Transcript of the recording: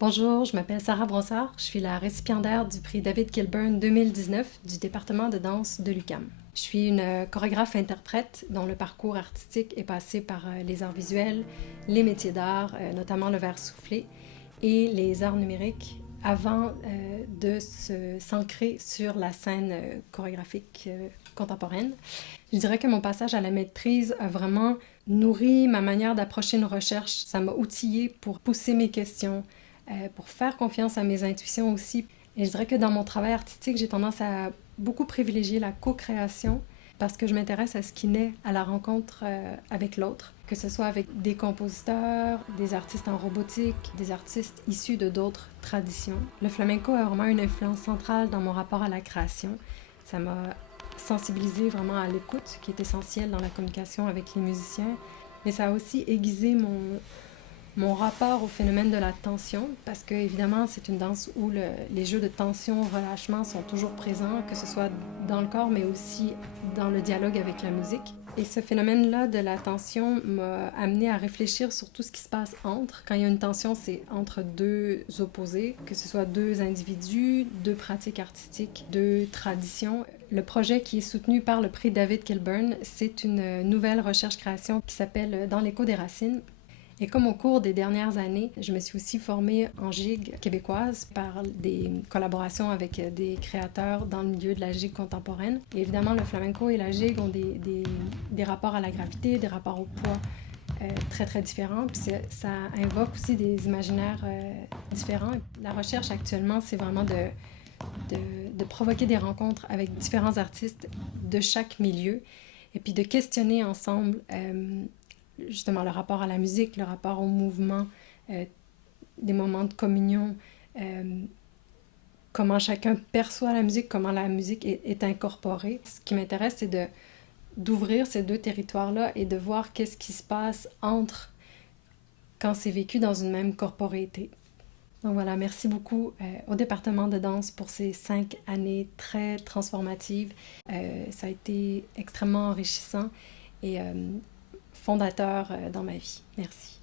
Bonjour, je m'appelle Sarah Brossard, je suis la récipiendaire du prix David Kilburn 2019 du département de danse de l'UQAM. Je suis une chorégraphe-interprète dont le parcours artistique est passé par les arts visuels, les métiers d'art, notamment le verre soufflé, et les arts numériques avant de s'ancrer sur la scène chorégraphique contemporaine. Je dirais que mon passage à la maîtrise a vraiment nourri ma manière d'approcher une recherche. Ça m'a outillée pour pousser mes questions, pour faire confiance à mes intuitions aussi. Et je dirais que dans mon travail artistique, j'ai tendance à beaucoup privilégier la co-création parce que je m'intéresse à ce qui naît à la rencontre avec l'autre, que ce soit avec des compositeurs, des artistes en robotique, des artistes issus de d'autres traditions. Le flamenco a vraiment une influence centrale dans mon rapport à la création. Ça m'a sensibilisé vraiment à l'écoute, qui est essentielle dans la communication avec les musiciens, mais ça a aussi aiguisé mon rapport au phénomène de la tension, parce que évidemment c'est une danse où les jeux de tension, relâchement sont toujours présents, que ce soit dans le corps mais aussi dans le dialogue avec la musique. Et ce phénomène-là de la tension m'a amené à réfléchir sur tout ce qui se passe entre. Quand il y a une tension, c'est entre deux opposés, que ce soit deux individus, deux pratiques artistiques, deux traditions. Le projet qui est soutenu par le prix David Kilburn, c'est une nouvelle recherche-création qui s'appelle Dans l'écho des racines. Et comme au cours des dernières années, je me suis aussi formée en gigue québécoise par des collaborations avec des créateurs dans le milieu de la gigue contemporaine. Et évidemment, le flamenco et la gigue ont des rapports à la gravité, des rapports au poids très très différents. Puis ça invoque aussi des imaginaires différents. La recherche actuellement, c'est vraiment de provoquer des rencontres avec différents artistes de chaque milieu et puis de questionner ensemble justement le rapport à la musique, le rapport au mouvement, euh, des moments de communion, euh, comment chacun perçoit la musique, comment la musique est incorporée. Ce qui m'intéresse, c'est d'ouvrir ces deux territoires-là et de voir qu'est-ce qui se passe entre quand c'est vécu dans une même corporéité. Donc voilà, merci beaucoup au département de danse pour ces 5 années très transformatives. Ça a été extrêmement enrichissant et fondateur dans ma vie. Merci.